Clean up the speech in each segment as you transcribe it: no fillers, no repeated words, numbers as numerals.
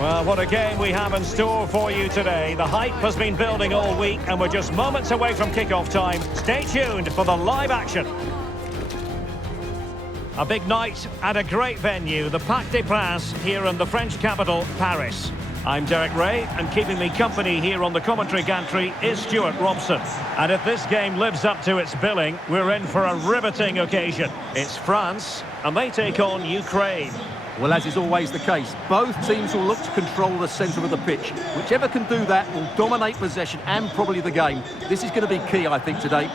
Well, what a game we have in store for you today. The hype has been building all week and we're just moments away from kickoff time. Stay tuned for the live action. A big night at a great venue, the Parc des Princes, here in the French capital, Paris. I'm Derek Ray, and keeping me company here on the commentary gantry is Stuart Robson. And if this game lives up to its billing, we're in for a riveting occasion. It's France, and they take on Ukraine. Well, as is always the case, both teams will look to control the centre of the pitch. Whichever can do that will dominate possession and probably the game. This is going to be key, I think, today.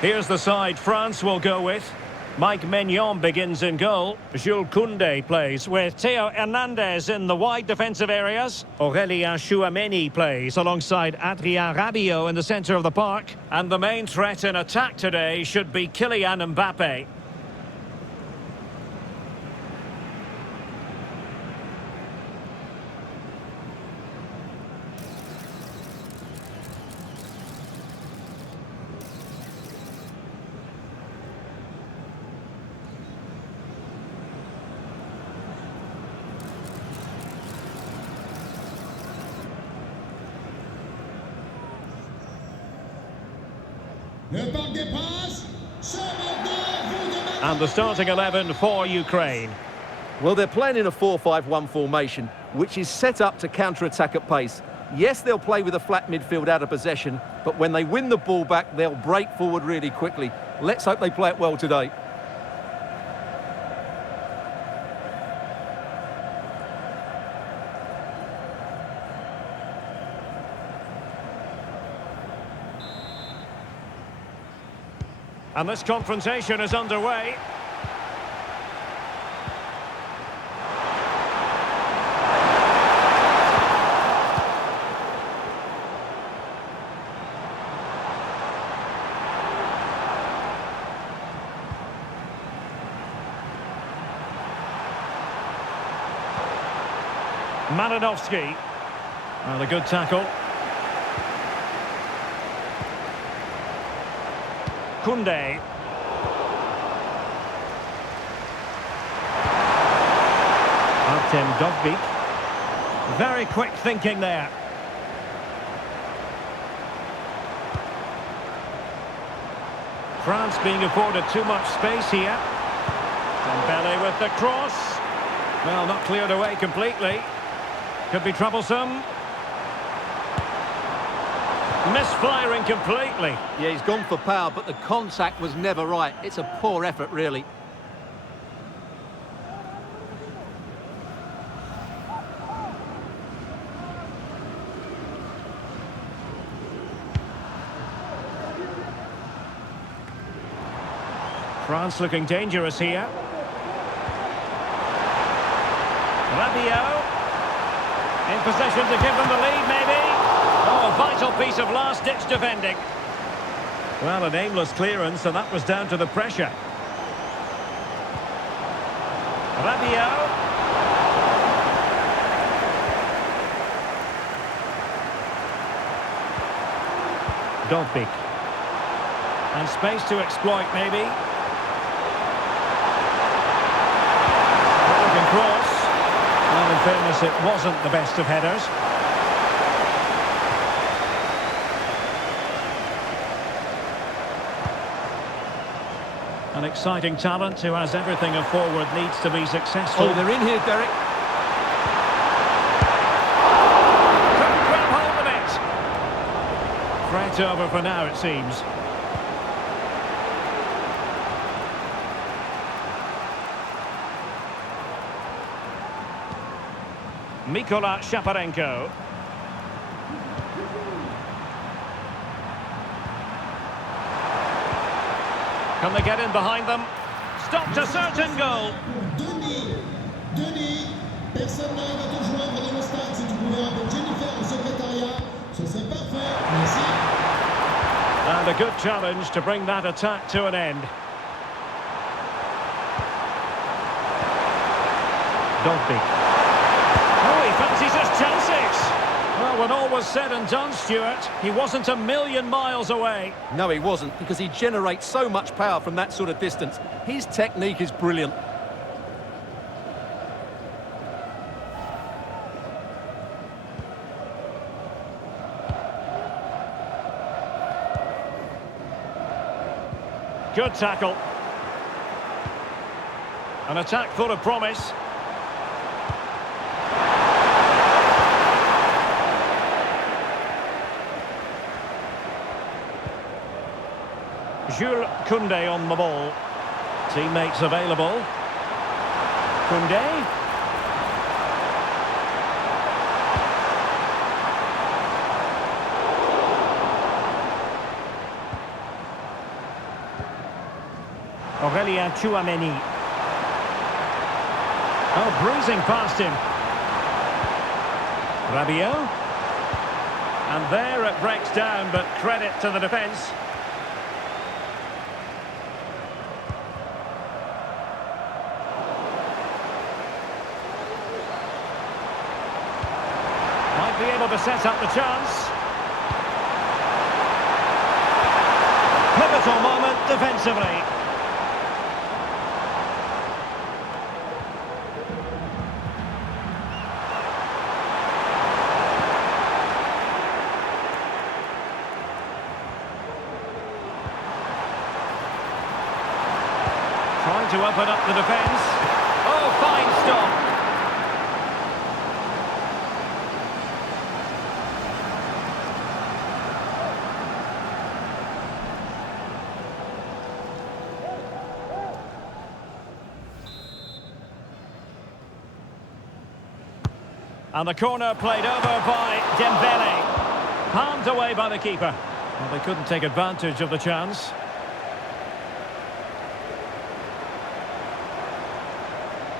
Here's the side France will go with. Mike Maignan begins in goal. Jules Koundé plays with Theo Hernandez in the wide defensive areas. Aurélien Tchouameni plays alongside Adrien Rabiot in the centre of the park. And the main threat in attack today should be Kylian Mbappe. And the starting 11 for Ukraine. Well, they're playing in a 4-5-1 formation, which is set up to counter-attack at pace. Yes, they'll play with a flat midfield out of possession, but when they win the ball back, they'll break forward really quickly. Let's hope they play it well today. And this confrontation is underway. Malinovsky. Well, a good tackle. Koundé. Dembele. Very quick thinking there. France being afforded too much space here. Dembele with the cross. Well, not cleared away completely. Could be troublesome. Misfiring completely. Yeah, he's gone for power, but the contact was never right. It's a poor effort, really. France looking dangerous here. Rabiot in possession to give them the lead, maybe. Oh, a vital piece of last-ditch defending. Well, an aimless clearance, and that was down to the pressure. Rabiot. Dembele. And space to exploit, maybe. Cross. Well, in fairness, it wasn't the best of headers. An exciting talent who has everything a forward needs to be successful. Oh, they're in here, Derek. Couldn't grab hold of it. Threat over for now, it seems. Mikola Shaparenko. Can they get in behind them? Stopped a certain goal. Denis, personne n'arrive à te joindre dans le stade. Si tu pouvais rappeler Jennifer au secrétariat, ce serait parfait. Merci. And a good challenge to bring that attack to an end. Mbappe. Oh, he fancies his chances. Well, when all was said and done, Stuart, he wasn't a million miles away. No, he wasn't, because he generates so much power from that sort of distance. His technique is brilliant. Good tackle. An attack full of promise. Jules Koundé on the ball. Teammates available. Koundé. Aurélien Tchouameni. Oh, bruising past him. Rabiot. And there it breaks down, but credit to the defence. Might be able to set up the chance. Pivotal moment defensively. Trying to open up the defence. Oh, fine stop. And the corner played over by Dembele. Palmed away by the keeper. Well, they couldn't take advantage of the chance.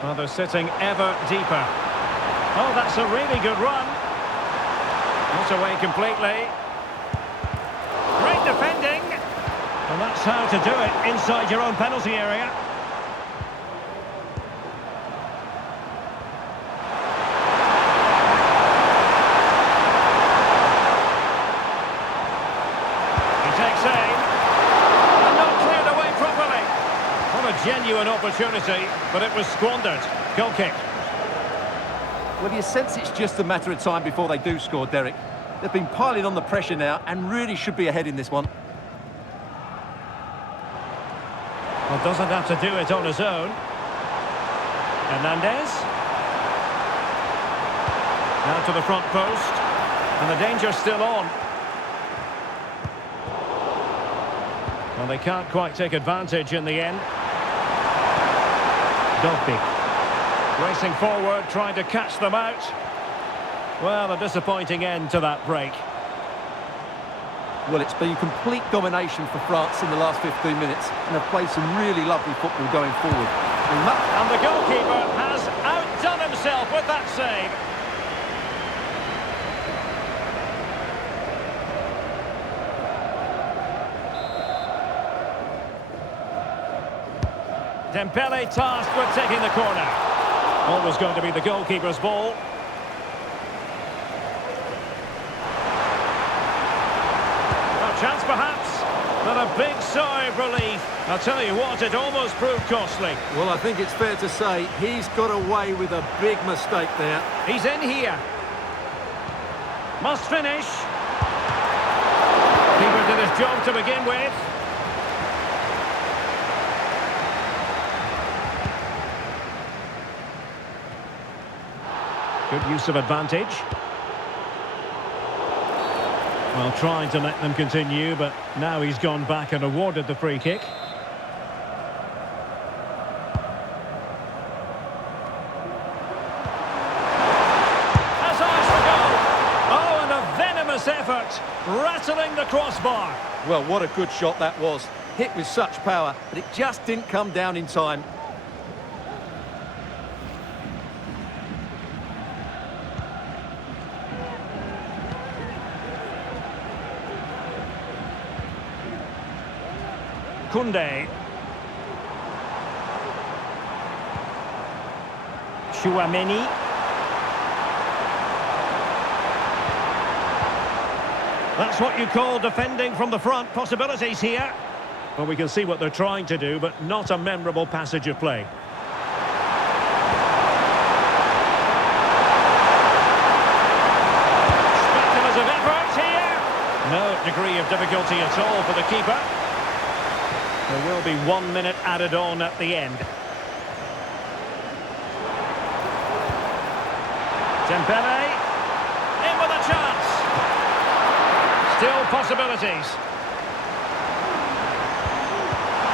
Well, they're sitting ever deeper. Oh, that's a really good run. Not away completely. Great defending. And that's how to do it inside your own penalty area. He takes aim. And not cleared away properly. What a genuine opportunity, but it was squandered. Goal kick. Well, you sense it's just a matter of time before they do score, Derek. They've been piling on the pressure now and really should be ahead in this one. Well, doesn't have to do it on his own. Hernandez. Now to the front post. And the danger's still on. Well, they can't quite take advantage in the end. Mbappe. Racing forward, trying to catch them out. Well, a disappointing end to that break. Well, it's been complete domination for France in the last 15 minutes, and they've played some really lovely football going forward. And the goalkeeper has outdone himself with that save. Dembele tasked with taking the corner. Always going to be the goalkeeper's ball. A chance perhaps, but a big sigh of relief. I'll tell you what, it almost proved costly. Well, I think it's fair to say he's got away with a big mistake there. He's in here. Must finish. Keeper did his job to begin with. Good use of advantage. Well, trying to let them continue, but now he's gone back and awarded the free kick. tremendous effort, rattling the crossbar. Well, what a good shot that was. Hit with such power, but it just didn't come down in time. Koundé. Chouameni. That's what you call defending from the front. Possibilities here. Well, we can see what they're trying to do, but not a memorable passage of play. Speculative effort here. No degree of difficulty at all for the keeper. There will be 1 minute added on at the end. Dembele. In with a chance. Still possibilities.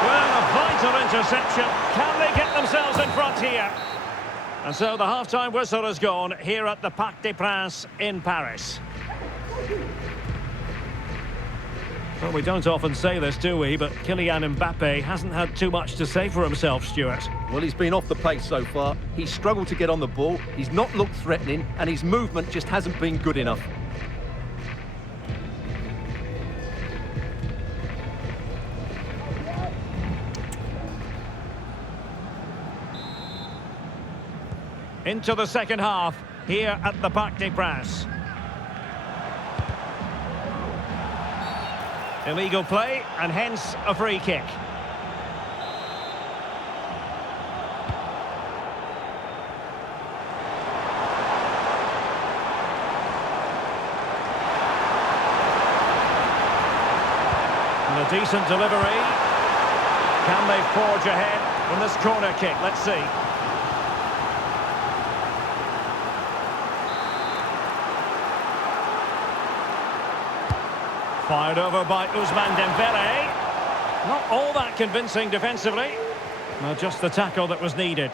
Well, a vital interception. Can they get themselves in front here? And so the half-time whistle has gone here at the Parc des Princes in Paris. Well, we don't often say this, do we? But Kylian Mbappe hasn't had too much to say for himself, Stuart. Well, he's been off the pace so far. He's struggled to get on the ball. He's not looked threatening, and his movement just hasn't been good enough. Into the second half, here at the Parc des Princes. Illegal play, and hence a free kick. And a decent delivery. Can they forge ahead from this corner kick? Let's see. Fired over by Ousmane Dembele. Not all that convincing defensively. No, just the tackle that was needed.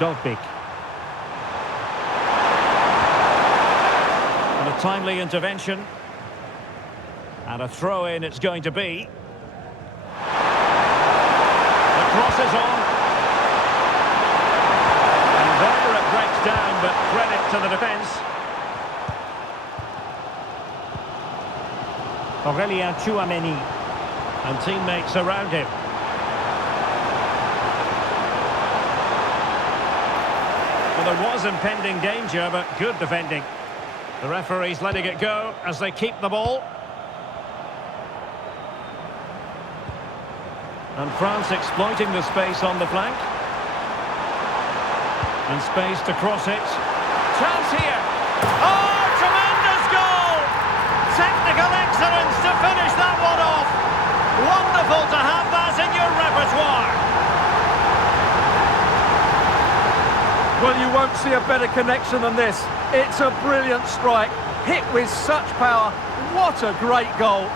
Dogbik. Timely intervention. And a throw-in it's going to be. The cross is on. And there it breaks down, but credit to the defence. Chouameni. And teammates around him. Well, there was impending danger, but good defending. The referee's letting it go as they keep the ball. And France exploiting the space on the flank. And space to cross it. Chance here. Oh, tremendous goal! Technical excellence to finish that one off. Wonderful to have that in your repertoire. Well, you won't see a better connection than this. It's a brilliant strike, hit with such power. What a great goal.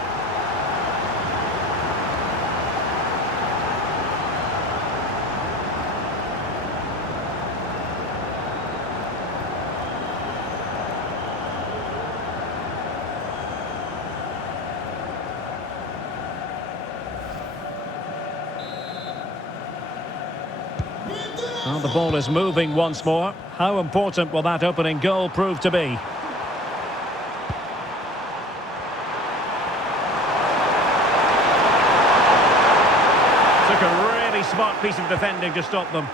Well, the ball is moving once more. How important will that opening goal prove to be? Took a really smart piece of defending to stop them.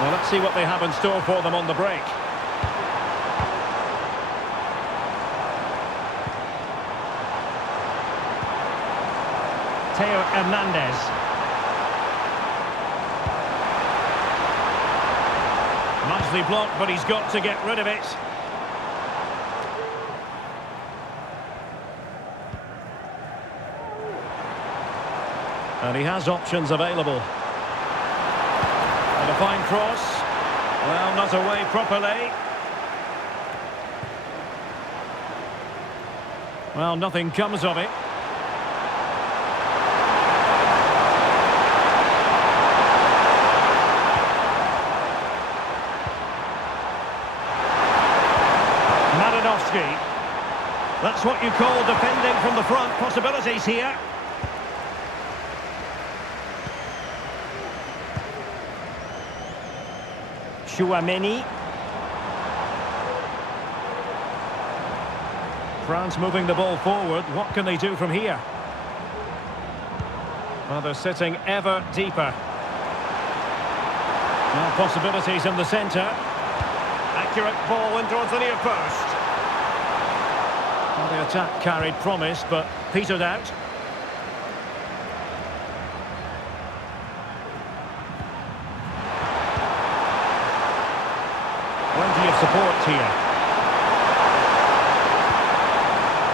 Well, let's see what they have in store for them on the break. Theo Hernandez. Nicely blocked, but he's got to get rid of it. And he has options available. And a fine cross. Well, not away properly. Well, nothing comes of it. That's what you call defending from the front. Possibilities here. Chouameni. France moving the ball forward. What can they do from here? Well, they're sitting ever deeper. Now possibilities in the centre. Accurate ball in towards the near post. Well, the attack carried promise, but petered out. Plenty of support here.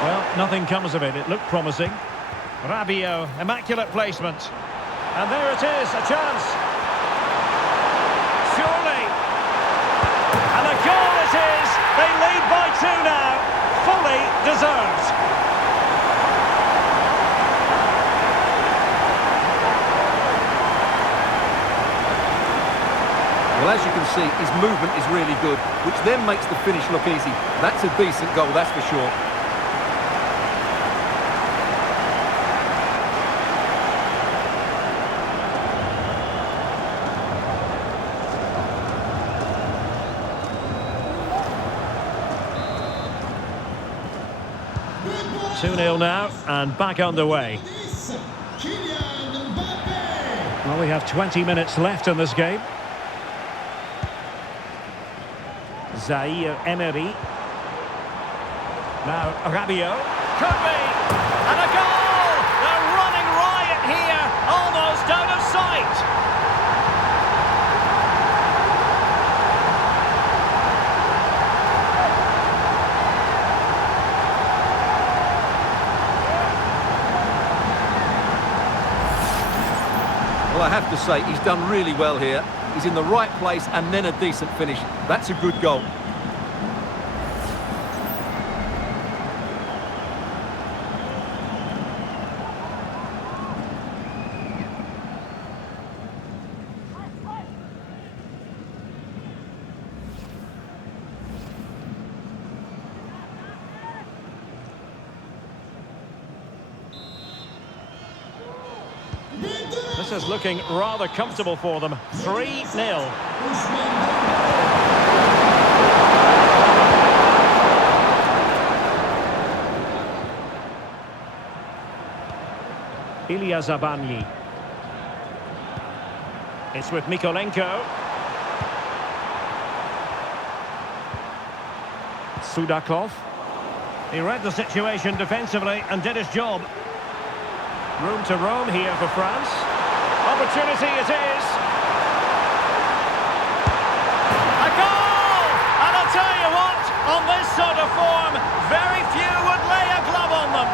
Well, nothing comes of it. It looked promising. Rabiot, immaculate placement. And there it is, a chance. Surely. And a goal it is. They lead by 2 now. Fully deserved. Well, as you can see, his movement is really good, which then makes the finish look easy. That's a decent goal, that's for sure. Good 2-0 now, and back underway. Well, we have 20 minutes left in this game. Zaire Emery. Now Rabiot. Could be! And a goal! They're running riot here, almost out of sight. Well, I have to say, he's done really well here. He's in the right place and then a decent finish. That's a good goal. This is looking rather comfortable for them. 3-0. Ilya Zabani. It's with Mikolenko. Sudakov. He read the situation defensively and did his job. Room to roam here for France. Opportunity it is. A goal! And I'll tell you what, on this sort of form, very few would lay a glove on them.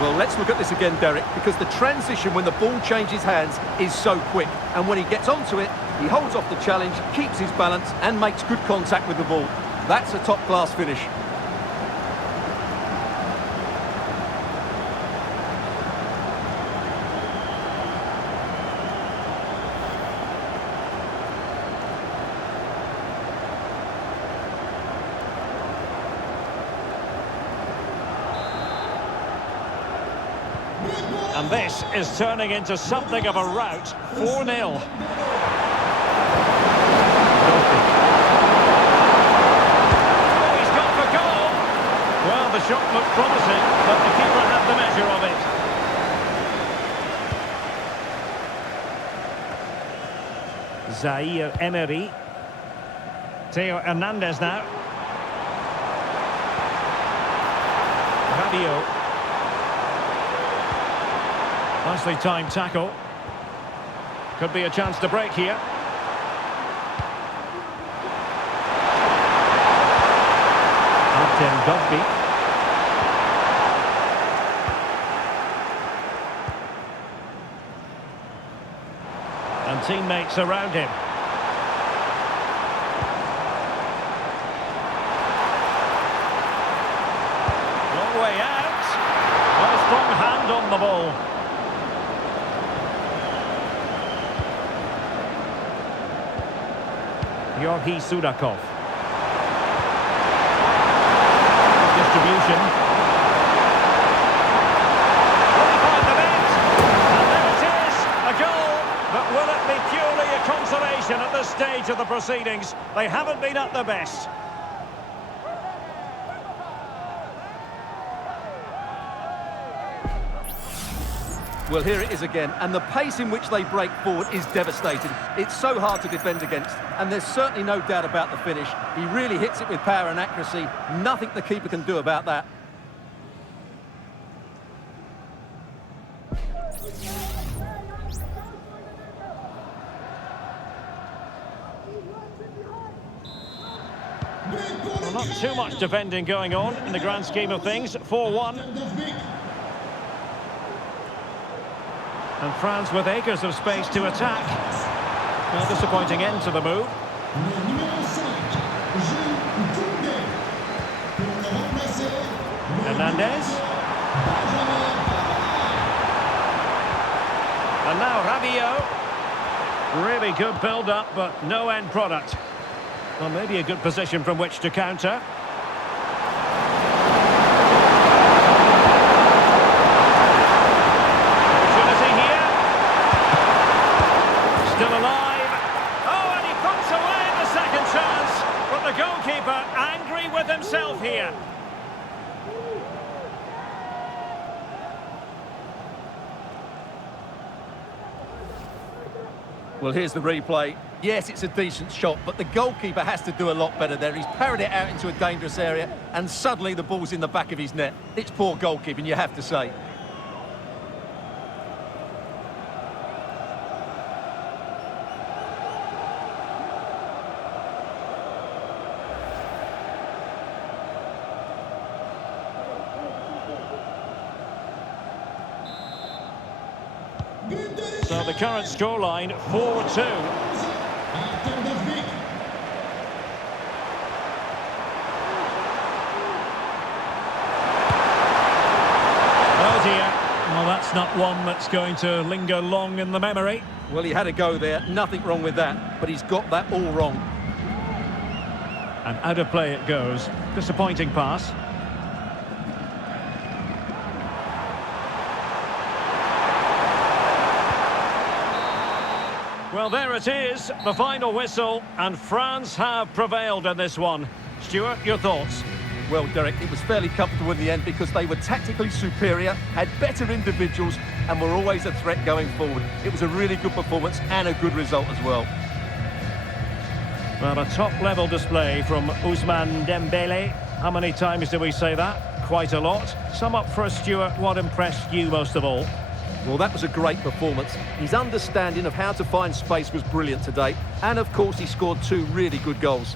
Well, let's look at this again, Derek, because the transition when the ball changes hands is so quick. And when he gets onto it, he holds off the challenge, keeps his balance, and makes good contact with the ball. That's a top-class finish. And this is turning into something of a rout. 4-0. Well, the shot looked promising, but the keeper had the measure of it. Zaire Emery. Theo Hernandez now. Rabiot. Nicely timed tackle. Could be a chance to break here. Mbappe. And teammates around him. Long way out. A strong hand on the ball. Georgi Sudakov. Distribution. Find the net. And there it is, a goal. But will it be purely a consolation at this stage of the proceedings? They haven't been at their best. Well, here it is again, and the pace in which they break forward is devastating. It's so hard to defend against, and there's certainly no doubt about the finish. He really hits it with power and accuracy. Nothing the keeper can do about that. Well, not too much defending going on in the grand scheme of things. 4-1. And France with acres of space to attack. Well, disappointing end to the move. Hernandez. And now Rabiot. Really good build-up, but no end product. Well, maybe a good position from which to counter. Still alive. Oh, and he puts away the second chance. But the goalkeeper angry with himself here. Well, here's the replay. Yes, it's a decent shot, but the goalkeeper has to do a lot better there. He's parried it out into a dangerous area, and suddenly the ball's in the back of his net. It's poor goalkeeping, you have to say. So the current scoreline, 4-2. Oh dear. Well, that's not one that's going to linger long in the memory. Well, he had a go there, nothing wrong with that, but he's got that all wrong. And out of play it goes. Disappointing pass. Well, there it is, the final whistle, and France have prevailed in this one. Stuart, your thoughts? Well, Derek, it was fairly comfortable in the end because they were tactically superior, had better individuals, and were always a threat going forward. It was a really good performance and a good result as well. Well, a top-level display from Ousmane Dembele. How many times do we say that? Quite a lot. Sum up for us, Stuart, what impressed you most of all? Well, that was a great performance. His understanding of how to find space was brilliant today. And, of course, he scored 2 really good goals.